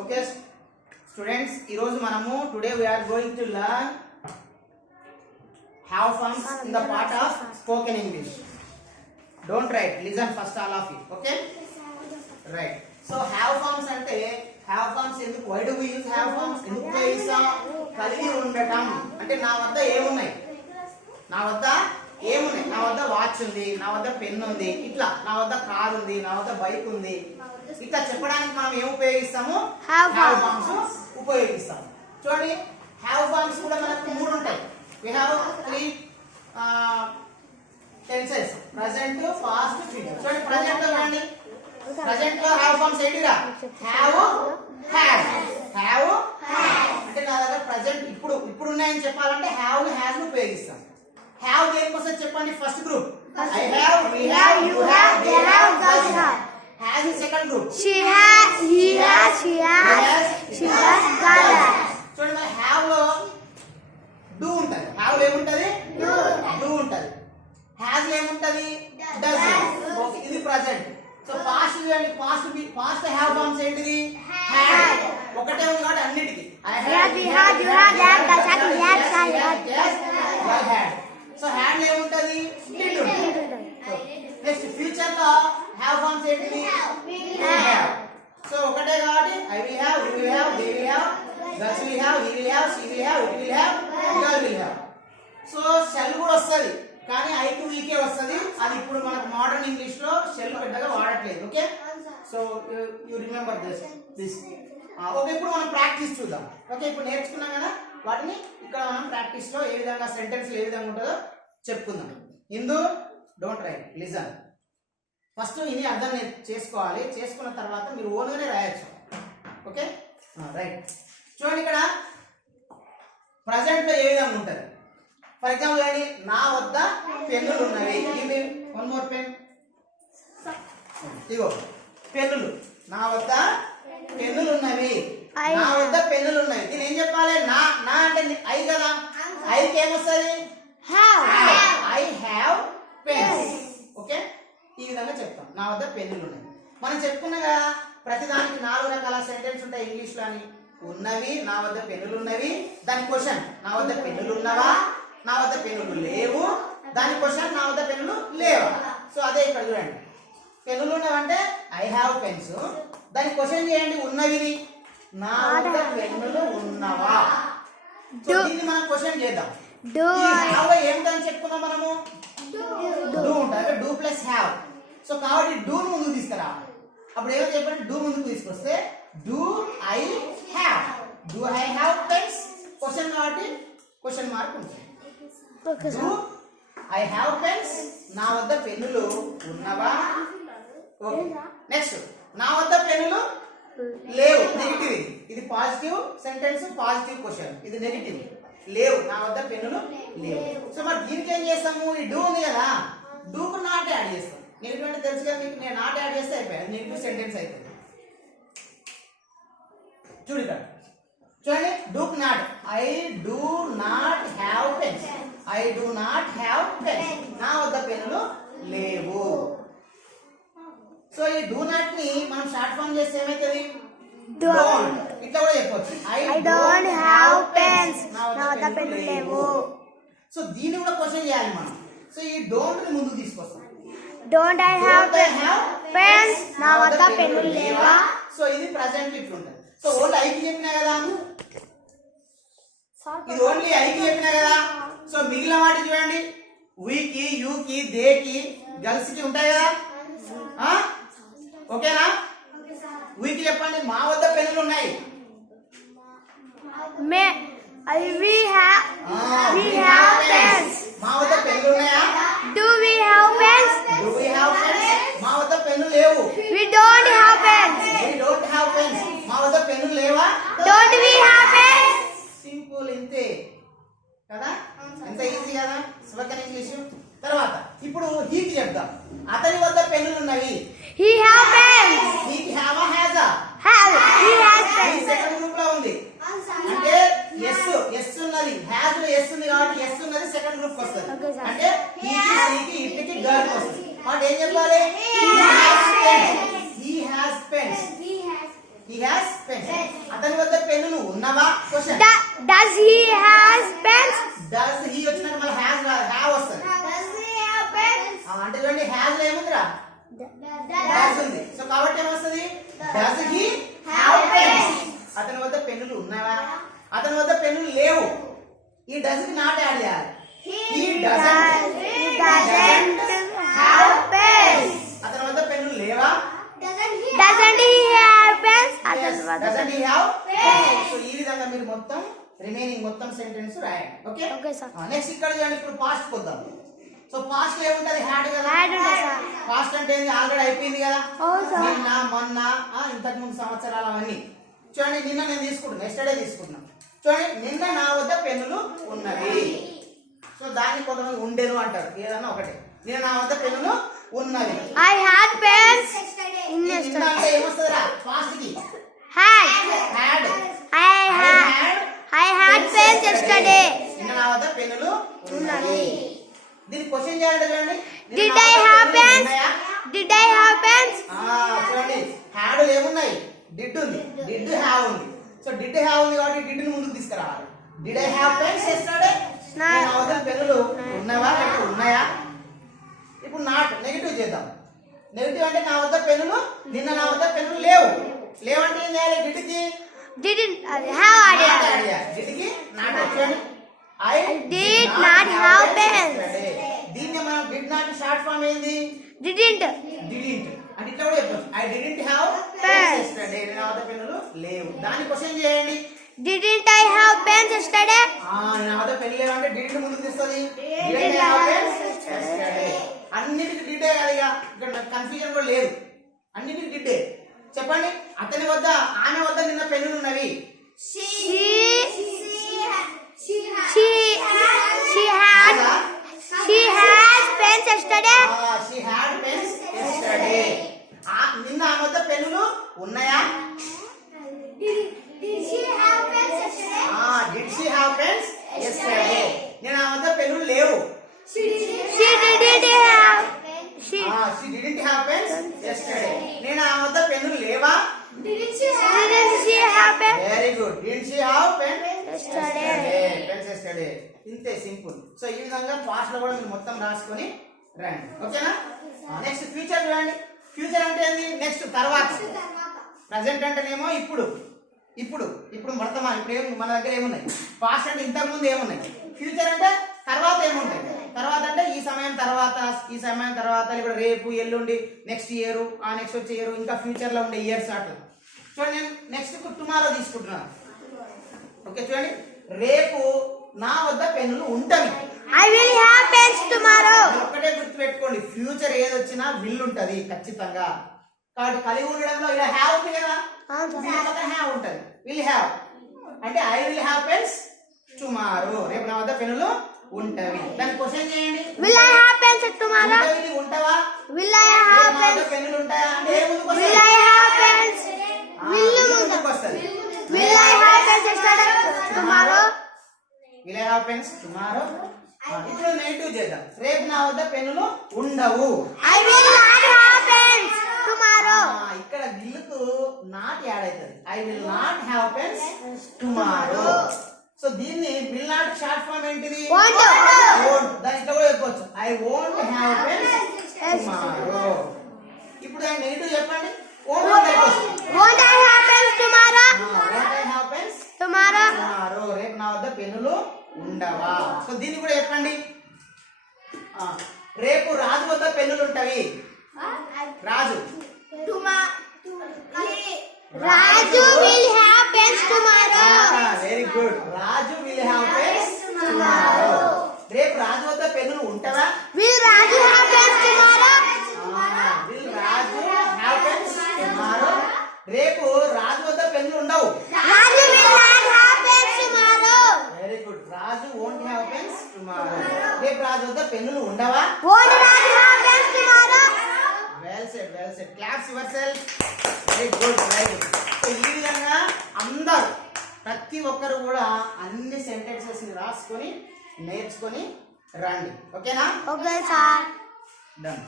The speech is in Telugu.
ఓకే స్టూడెంట్స్ ఈరోజు మనము today we are going to learn have forms in the part of spoken English don't write listen first all of you okay right so have forms అంటే హ్యావ్ ఫార్మ్స్ ఎందుకు? Why do we use have forms ఎందుకు కలిగి ఉండటం. అంటే నా వద్ద ఏమున్నాయి? నా వద్ద ఏమున్నాయి నా వద్ద వాచ్ ఉంది నా వద్ద పెన్ ఉంది ఇట్లా. నా వద్ద కార్ ఉంది నా వద్ద బైక్ ఉంది. ఇట్లా చెప్పడానికి మనం ఏం ఉపయోగిస్తాము? హ్యావ్. ఫార్మ్స్ ఉపయోగిస్తాం చూడండి హ్యావ్ ఫార్మ్స్ కూడా మనకు మూడు ఉంటాయి. We have three tenses present past future చూడండి ప్రజెంట్లో చూడండి. ప్రజెంట్లో హ్యావ్ ఫార్మ్స్ ఏంటిరా? హ్యావ్ హ్యావ్ హ్యావ్ అంటే నా దగ్గర ప్రజెంట్ ఇప్పుడు ఇప్పుడు ఉన్నాయని చెప్పాలంటే హ్యావ్ని ఉపయోగిస్తాం. హ్యావ్ దేనికోసం చెప్పండి first group I have we have you have they have thus have have is second group She has, he has, she has, she has, God has. చూడండి మరి హ్యావ్లో డూ ఉంటది హ్యావ్లో ఏముంటది డూ ఉంటది హ్యాస్లో ఏముంటది డస్ ఓకే ఇది ప్రజెంట్ సో పాస్ట్ చూడండి పాస్ట్ పాస్ట్ హ్యావ్ ఫార్మ్స్ ఏంటిది హ్యాడ్ ఒకటే ఉంది కాబట్టి అన్నిటికి I they had, they had, we had, I had. Had so had ఏముంటది నెక్స్ట్ ఫ్యూచర్లో హ్యావ్ ఫార్మ్స్ హ్యావ్ సో ఒకటే కాబట్టి I will have you will have they will have that's will have he will have she will have it will have girl will have so shall కూడా వస్తది. కానీ ఐ టు వీకే వస్తది. అది ఇప్పుడు మనకు మోడర్న్ ఇంగ్లీష్లో షెల్ పెద్దగా వాడట్లేదు. Okay so you remember this this okay ఇప్పుడు మనం ప్రాక్టీస్ చూద్దాం. ఓకే ఇప్పుడు నేర్చుకున్నాం కదా? వాటిని ఇక్కడ మనం ప్రాక్టీస్లో ఏ విధంగా సెంటెన్స్ ఏ విధంగా ఉంటుందో చెప్పుకుందాం. ఇందు డోంట్ రైట్ లిజన్ ఫస్ట్ ఇది అర్థం చేసుకోవాలి. చేసుకున్న తర్వాత మీరు ఓన్గానే రాయొచ్చు. ఓకే రైట్ చూడండి ఇక్కడ ప్రజెంట్లో ఏ విధంగా ఉంటుంది? ఫర్ ఎగ్జాంపుల్ అండి నా వద్ద పెన్నులు ఉన్నవి. ఇవి వన్ మోర్ పెన్ ఇగో పెన్నులు. నా వద్ద పెన్నులు ఉన్నవి. నా వద్ద పెన్నులు ఉన్నవి నేను ఏం చెప్పాలి? నా నా అంటే ఐ కదా? ఐకి ఏమొస్తుంది ఐ హ్యావ్ పెన్స్ ఓకే? ఈ విధంగా చెప్తాం. నా వద్ద పెన్నులు ఉన్నాయి మనం చెప్పుకున్నా కదా ప్రతిదానికి నాలుగు రకాల సెంటెన్స్ ఉంటాయి ఇంగ్లీష్లో అని. ఉన్నవి నా వద్ద పెన్నులు ఉన్నవి దాని క్వశ్చన్ నా వద్ద పెన్నులు ఉన్నవా నా వద్ద పెన్నులు లేవు. దాని క్వశ్చన్ నా వద్ద పెన్నులు లేవా? సో అదే ఇక్కడ చూడండి. పెన్నులు ఉన్నవంటే ఐ హ్యావ్ పెన్స్ దాని క్వశ్చన్ చేయండి ఉన్నవిని. నా వద్ద పెన్నులు ఉన్నవా? దీన్ని మనం క్వశ్చన్ చేద్దాం. హ్యావ్ ఏమిటని చెప్పుకున్నాం మనము? డూ. ఉంటుంది. డూ ప్లస్ హ్యావ్ సో కాబట్టి డూ ముందుకు తీసుకురా. అప్పుడు ఏమో చెప్పండి? డూ ముందుకు తీసుకొస్తే do I have do I have pens question కాబట్టి క్వశ్చన్ మార్క్ ఉంటుంది. ఐ హ్యావ్ పెన్స్ నా వద్ద పెన్నులు ఉన్నవా? ఓకే. నెక్స్ట్. నా వద్ద పెన్నులు లేవు. నెగిటివ్ ఇది ఇది పాజిటివ్ సెంటెన్స్ పాజిటివ్ క్వశ్చన్ ఇది నెగిటివ్ లేవు. నా వద్ద పెన్నులు లేవు. సో మరి దీనికి ఏం చేస్తాము ఈ డూ ఉంది కదా. డూకు నాట్ యాడ్ చేస్తాం. నెగిటివ్ అంటే తెలుసు కదా మీకు. నేను నాట్ యాడ్ చేస్తే అయిపోయాను నెగిటివ్ సెంటెన్స్ అయిపోయింది. చూడు ఇక్కడ. చూడండి. డూక్ not I do not have pens I do not have pens నా వద్ద పెన్నులు లేవు. సో ఈ డూ నాట్ని మనం షార్ట్ ఫామ్ చేస్తే ఏమైతుంది. Don't. ఇట్లా కూడా చెప్పొచ్చు. I don't have pens. నా వద్ద పెన్నులు లేవు. సో దీన్ని కూడా క్వశ్చన్ చేయాలి మనం. సో ఈ డోంట్ని ముందుకు తీసుకొస్తాం. Don't I have Don't I pen- have pens? pens? నా వద్ద పెన్నులు లేవా? సో ఇది ప్రజెంట్ ఇట్లుంటది సో ఓన్లీ ఐకి చెప్పినా కదా ఇది ఓన్లీ ఐకి చెప్పినా కదా? సో మిగిలిన వాటి చూడండి. వీకి యూకి దేకి గర్ల్స్కి ఉంటాయి కదా? ఆ? ఓకేనా? వీకి చెప్పండి మా వద్ద పెన్నులు ఉన్నాయి. మే వద్ద పెన్నులు ఉన్నాయా? do we have pens Do we have pens? మా వద్ద పెన్నులు లేవు. we don't have pens We don't have pens. మా వద్ద పెన్నులు లేవా? don't we have pens simple ఇంతే. కదా? ఎంత ఈజీ కదా? Spoken English. తర్వాత ఇప్పుడు హీకి చెప్దాం. అతని వద్ద పెన్నులు ఉన్నవి he have pens హీకి హ్యావా హ్యాజా have he has ఈ pens సెకండ్ గ్రూప్లో ఉంది. అంటే ఎస్ ఎస్ ఉన్నది. హ్యాజ్లో ఎస్ ఉంది కాబట్టి ఎస్ ఉన్నది సెకండ్ గ్రూప్ వస్తుంది. Okay, sir. అంటే హీకి సీకి ఇట్కి గర్ల్ వస్తుంది. కాబట్టి ఏం చెప్పాలి? He has pens. He has pens he has pens అతని వద్ద పెన్నులు ఉన్నవా? Question does he has pens? Does he వచ్చినట్టు మళ్ళీ హ్యాస్ హ్యావ్ వస్తుంది ఆ, అంటే చూడండి హ్యాస్ ఏముందిరా డస్ ఉంది సో కాబట్టి ఏమొస్తుంది? డస్ హీ హ్యావ్ పెన్స్ అతని వద్ద పెన్నులు ఉన్నావా అతని వద్ద పెన్నులు లేవు. ఈ డస్కి నాట్ యాడ్ చేయాలి. He doesn't have pens. అతని వద్ద పెన్నులు లేవా? Doesn't he have pens? అతని వద్ద డజంట్ హీ హ్యావ్ సో ఈ విధంగా మీరు మొత్తం రిమైనింగ్ మొత్తం సెంటెన్స్ రాయండి. Okay Okay, sir. నెక్స్ట్ ఇక్కడ చూడండి ఇప్పుడు పాస్ట్ కొద్దాం. సో పాస్ట్ ఏముంటది? హ్యాడ్ కదా. పాస్ట్ అంటే ఏంది? ఆల్రెడీ అయిపోయింది కదా? Sir. నిన్న మొన్న ఆ, ఇంతకు ముందు సంవత్సరాలు అవన్నీ. చూడండి నిన్న నేను తీసుకుంటున్నా. ఎస్టర్డే తీసుకుంటున్నా. చూడండి నిన్న నా వద్ద పెన్నులు ఉన్నవి. సో దాన్ని కొంతమంది ఉండేను అంటారు. ఏదన్నా ఒకటే. నిన్న నా వద్ద పెన్నులు ఉన్నవి. Pens. ఈ in నిన్న. అంటే ఏమొస్తుందిరా? పాస్ట్కి. Had. Had I had. I had pens yesterday. నిన్న నా వద్ద పెన్నులు ఉన్నవి. దీన్ని క్వశ్చన్ చేయాలంటే చూడండి. పెన్నులు pens? ఉన్నాయా? Did I have pens? ఆ, చూడండి. హ్యాడ్ ఏమున్నాయి? డిడ్ ఉంది. డిడ్ హ్యావ్ ఉంది. సో డిడ్ హ్యావ్ ఉంది కాబట్టి డిడ్ని ముందుకు తీసుకురావాలి. Did I have pens yesterday నా- వద్ద పెన్నులు ఉన్నావా? లేకపోతే ఉన్నాయా? ఇప్పుడు నాట్ నెగిటివ్ చేద్దాం. నెగిటివ్ అంటే నా వద్ద పెన్నులు నిన్న నా వద్ద పెన్నులు లేవు. లేవంటే ఏం చేయాలి? డిడ్కి uh, have idea. డిడ్కి నాట్ వచ్చాడు I did not have pens. దీన్ని మనం డిడ్ నాట్ షార్ట్ ఫామ్ ఏంది? Didn't. డిడింట్ అంటే ఇట్లా కూడా చెప్పచ్చు. I didn't have Pens. Yesterday నా వద్ద పెన్నులు లేవు. దాన్ని క్వశ్చన్ చేయండి. Didn't I have pens yesterday? ఆ నా వద్ద పెన్ను లేవంటే డిడింట్ ముందుకు తీస్తుంది. Didn't I have ఎస్టర్డే అన్నిటికి డిడ్డే కదా ఇక. ఇక్కడ కన్ఫ్యూజన్ కూడా లేదు. అన్నిటికి డిడ్డే చెప్పండి. అతని వద్ద ఆమె వద్ద నిన్న పెన్నులు ఉన్నవి? She. She. She had. She has pens yesterday. She had pens yesterday నిన్న ఆమె వద్ద పెన్నులు ఉన్నాయా did she have pens yesterday నేను ఆ వద్ద పెన్నులు లేవు She didn't have. She. She didn't have pens yesterday నేను ఆ వద్ద పెన్నులు లేవా Didn't she have pens? Very good did she have pen yesterday ఇంతే సింపుల్. సో ఈ విధంగా పాస్ట్లో కూడా మీరు మొత్తం రాసుకొని రండి. ఓకేనా? నెక్స్ట్ ఫ్యూచర్ చూడండి. ఫ్యూచర్ అంటే ఏంది? నెక్స్ట్ తర్వాత. ప్రజెంట్ అంటేనేమో ఇప్పుడు. ఇప్పుడు. ఇప్పుడు వర్తమానం ఇప్పుడు ఏం మన దగ్గర ఏమున్నాయి? పాస్ట్ అంటే ఇంతకు ముందు ఏమున్నాయి? ఫ్యూచర్ అంటే తర్వాత ఏమున్నాయి తర్వాత అంటే ఈ సమయం తర్వాత ఈ సమయం తర్వాత ఇప్పుడు రేపు ఎల్లుండి నెక్స్ట్ ఇయర్ ఆ నెక్స్ట్ వచ్చే ఇయర్ ఇంకా ఫ్యూచర్లో ఉండే ఇయర్స్ అట్లా. చూడండి నేను నెక్స్ట్ టుమారో తీసుకుంటున్నాను. ఓకే చూడండి. రేపు నా వద్ద పెన్నులు ఉంటవి I will have pens tomorrow. మీరు ఒక్కటే గుర్తుపెట్టుకోండి. ఫ్యూచర్ ఏదొచ్చినా విల్ ఉంటది ఖచ్చితంగా. కాబట్టి కలిగి ఉండడంలో ఇలా హ్యావ్ ఉంది కదా? దీని హ్యావ్ ఉంటది. విల్ హ్యావ్ అంటే I will have pens tomorrow రేపు నా వద్ద పెన్నులు ఉంటవి దాన్ని క్వశ్చన్ చేయండి. Will I have pens tomorrow? ఉంటవి? Have నా వద్ద pens? పెన్నులు ఉంటాయా? అంటే ఏ ముందుకు వస్తది? Pens? ఆ, Will will ముందు- ముందుకు వస్తది Will I have pens yesterday? Tomorrow? Will I have pens tomorrow ఇప్పుడు నెగిటివ్ చేద్దాం. రేపు నా వద్ద పెన్నులు ఉండవు. ఇక్కడ విల్లుకు నాట్ యాడ్ అవుతుంది. I will not have pens tomorrow so దీన్ని విల్ నాట్ షార్ట్ ఫామ్ ఏంటిది? కూడా చెప్పొచ్చు. I won't have pens tomorrow ఇప్పుడు దాని నెగిటివ్ చెప్పండి? Won't Won't I have pens tomorrow? Won't I have pens Tomorrow? Tomorrow రేపు నా వద్ద పెన్నులు ఉండవా? సో దీన్ని కూడా చెప్పండి. రేపు రాజు వద్ద పెన్నులు ఉంటవి Raju Raju will have pens tomorrow. Very good Raju will have pens tomorrow రేపు రాజు వద్ద పెన్నులు ఉంటవా Raju have pens tomorrow? Will Raju pens tomorrow రేపు రాజు వద్ద పెన్నులు ఉండవు Raju will not have pens tomorrow. Very good Raju won't have pens tomorrow రేపు రాజు వద్ద పెన్నులు ఉండవా? Well set well set claps yourself very good very good so ఈ విధంగా అందరూ ప్రతి ఒక్కరు కూడా అన్ని సెంటెన్సెస్ రాసుకొని నేర్చుకొని రండి. ఓకేనా Okay, sir. డన్